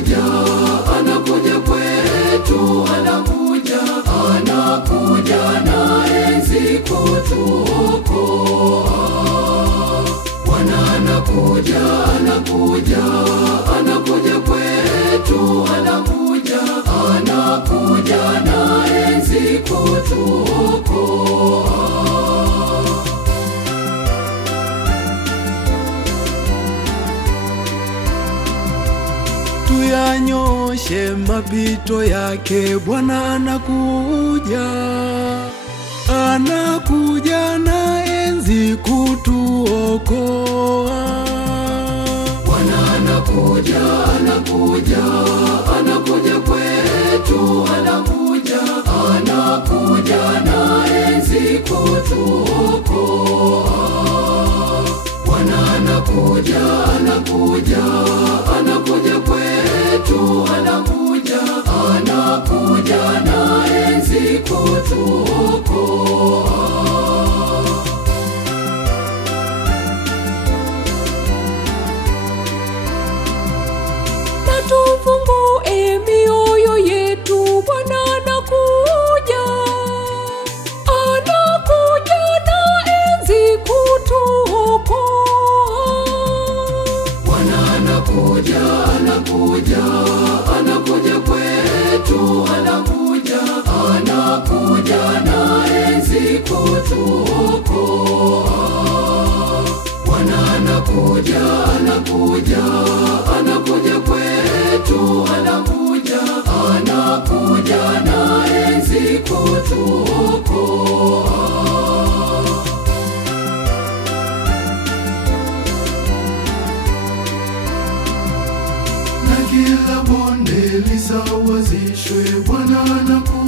anakuja, anakuja kwetu, anakuja, anakuja na enzi kutuokoa. Bwana anakuja, anakuja, anakuja kwetu, anakuja, anakuja na enzi kutuokoa. Tuyanyoshe mapito yake, Bwana anakuja, anakuja na enzi kutuokoa. Bwana anakuja, anakuja, anakuja kwetu, anakuja, anakuja na enzi kutuokoa. Bwana anakuja, anakuja, anakuja kwetu, anakuja, anakuja na enzi kutuokoa. Tufungue mioyo yetu, Bwana anakuja, anakuja na enzi kutuokoa. Bwana anakuja, anakuja, anakuja kwetu, anakuja, anakuja na enzi kutuokoa. Bwana anakuja, anakuja, anakuja kwetu, anakuja, anakuja na enzi kutuokoa. Na kila bonde lisawazishwe, Bwana anakuja.